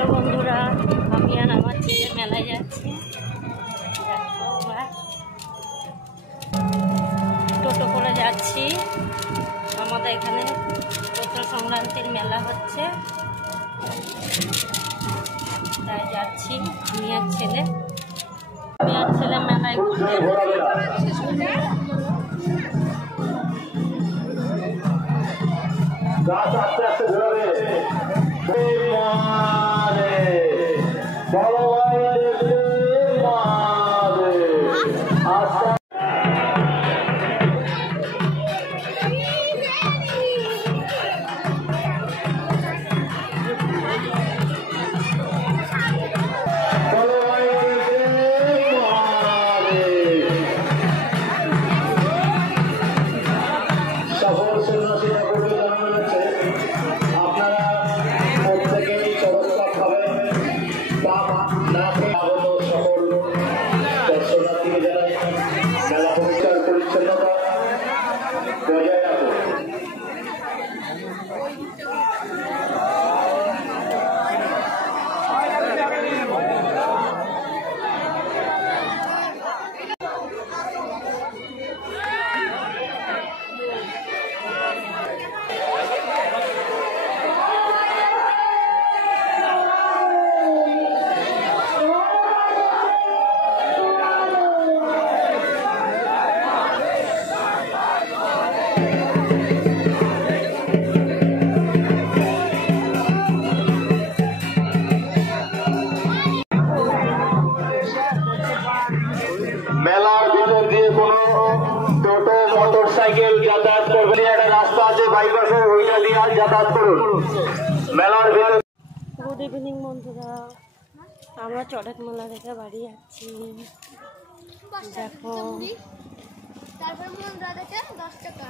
Hello বন্ধুরা, আমি আর আমার ছেলে মেলায় যাচ্ছি। টোটো করে যাচ্ছি। আমাদের এখানে চৈত্র সংক্রান্তির মেলা হচ্ছে, তাই যাচ্ছি আমি আর ছেলে মেলায় ঘুরতে। আস্তে আস্তে ঘুরাবে। মেলার ভিতর দিয়ে কোন টোটো মোটর সাইকেল যাতায়াত করবে, একটা রাস্তা আছে বাইপাসে, ওইটা দিয়ে যাতায়াত করুন। মেলার ভিতর। গুড ইভিনিং বন্ধুরা, আমরা চড়ক মেলা থেকে বাড়ি যাচ্ছি। দেখো তারপর 10 টাকা